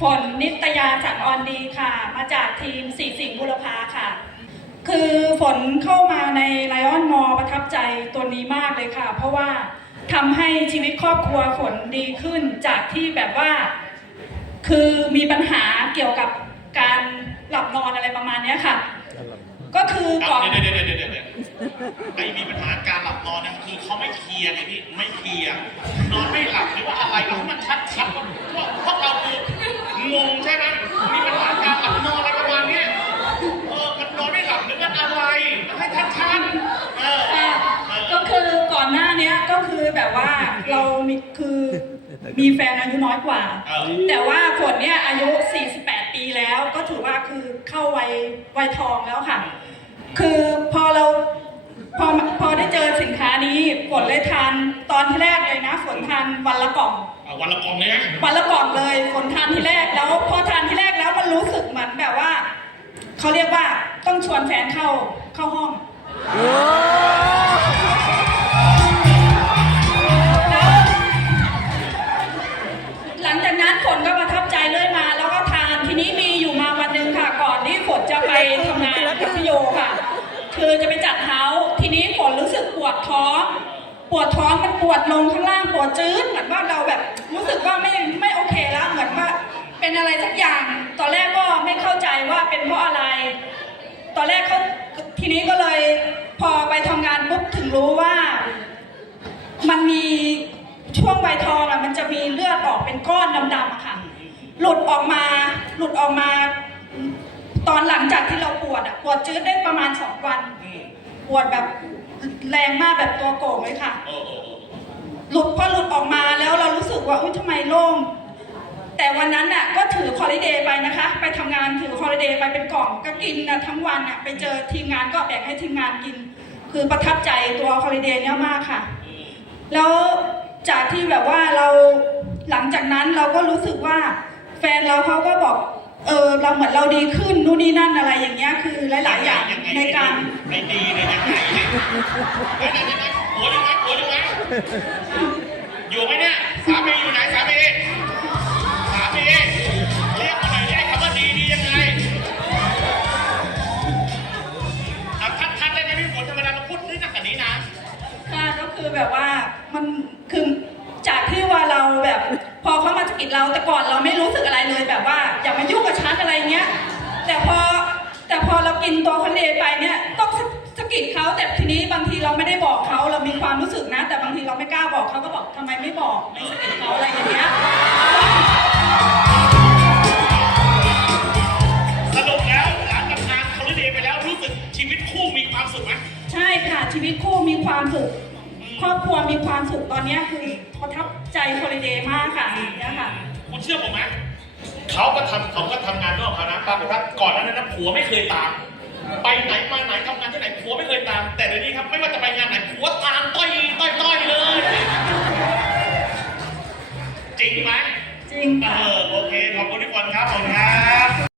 ฝนนิตยาสันออนดีค่ะ มาจากทีมสีสิงห์บุรพาค่ะ คือฝนเข้ามาในไลออนมอประทับใจตัวนี้มากเลยค่ะ เพราะว่าทำให้ชีวิตครอบครัวฝนดีขึ้นจากที่แบบว่า คือมีปัญหาเกี่ยวกับการหลับนอนอะไรประมาณเนี้ยค่ะ ก็คือก่อนเดี๋ยวเดี๋ยวเดี๋ยวเดี๋ยวเดี๋ยวไอ้มีปัญหาการหลับนอนนะคือเขาไม่เคลียร์ไงพี่ไม่เคลียร์นอนไม่หลับหรือว่าอะไรเราให้มันชัดชัดว่า เรามีคือมีแฟนอายุน้อยกว่าเออแต่ว่าฝนเนี่ยอายุ 48 ปีแล้วก็ถือว่าคือเข้าวัยวัยทองแล้วค่ะ คือพอเราพอพอได้เจอสินค้านี้ฝนเลยทานตอนที่แรกเลยนะฝนทานวันละกล่องเอาวันละกล่องเลยนะวันละกล่องเลยฝนทานที่แรกแล้วพอทานที่แรกแล้วมันรู้สึกเหมือนแบบว่าเขาเรียกว่าต้องชวนแฟนเข้าเข้าห้อง ทำงานกับพี่โยค่ะ คือจะไปจัดเท้าทีนี้ฝนรู้สึกปวดท้อง ปวดท้องมันปวดลงข้างล่างปวดจืดเหมือนว่าเราแบบรู้สึกว่าไม่ไม่โอเคแล้วเหมือนว่าเป็นอะไรสักอย่าง ตอนแรกก็ไม่เข้าใจว่าเป็นเพราะอะไร ตอนแรกเขาทีนี้ก็เลยพอไปทำงานปุ๊บถึงรู้ว่า มันมีช่วงใบทองอะมันจะมีเลือดออกเป็นก้อนดำๆอะค่ะ หลุดออกมา หลุดออกมา ตอนหลังจากที่เราปวดอะปวดจืดได้ประมาณสองวัน อืมปวดแบบแรงมากแบบตัวโก่งเลยค่ะเออเออเออหลุดพอหลุดออกมาแล้วเรารู้สึกว่าอุ้ยทำไมโล่ง แต่วันนั้นน่ะก็ถือคอลิเดย์ไปนะคะ ไปทำงานถือคอลิเดย์ไปเป็นกล่องก็กินนะทั้งวันน่ะไปเจอทีมงานก็แบ่งให้ทีมงานกิน คือประทับใจตัวคอลิเดย์เนี้ยมากค่ะ อืมแล้วจากที่แบบว่าเราหลังจากนั้นเราก็รู้สึกว่า แฟนเราเขาก็บอก เออเราเหมือนเราดีขึ้นนู่นนี่นั่นอะไรอย่างเงี้ยคือหลาย ๆ อย่างยังไงในการไอ้ดีเนี่ยยังไงเนี่ยเฮ้ยยังไงหัวยังไงหัวยังไงอยู่ไหมเนี่ยสามีอยู่ไหนสามีสามีเรียกมาหน่อยได้คำว่าดีดียังไงอะทัดทัดได้ไหมพี่ฝนธรรมดาเราพูดได้หนักกว่านี้นะค่ะก็คือแบบว่ามันคือจากที่ว่าเราแบบ พอเขามาสะกิดเราแต่ก่อนเราไม่รู้สึกอะไรเลยแบบ กินตัวคนเดไปเนี่ยต้องสะสะกิดเขาแต่ทีนี้บางทีเราไม่ได้บอกเขาเรามีความรู้สึกนะ แต่บางทีเราไม่กล้าบอกเขาก็บอกทำไมไม่บอกไม่สะกิดเขาอะไรอย่างเงี้ยสรุปแล้วหลังจากทานคอลลาเจนไปแล้วรู้สึกชีวิตคู่มีความสุขไหมใช่ค่ะชีวิตคู่มีความสุขครอบครัวมีความสุขตอนเนี้ยคือประทับใจฮอลิเดย์มากค่ะอย่างเนี้ยค่ะคุณเชื่อผมไหมเขาก็ทำเขาก็ทำงานนอกเขานะปรากฏว่าก่อนหนานั้นนะผัวไม่เคยตาม ไปไหนมาไหนทำงานที่ไหนผัวไม่เคยตาม แต่เดี๋ยวนี้ครับไม่ว่าจะไปงานไหนผัวตามต้อยต้อยต้อยเลย จริงไหมจริงเออ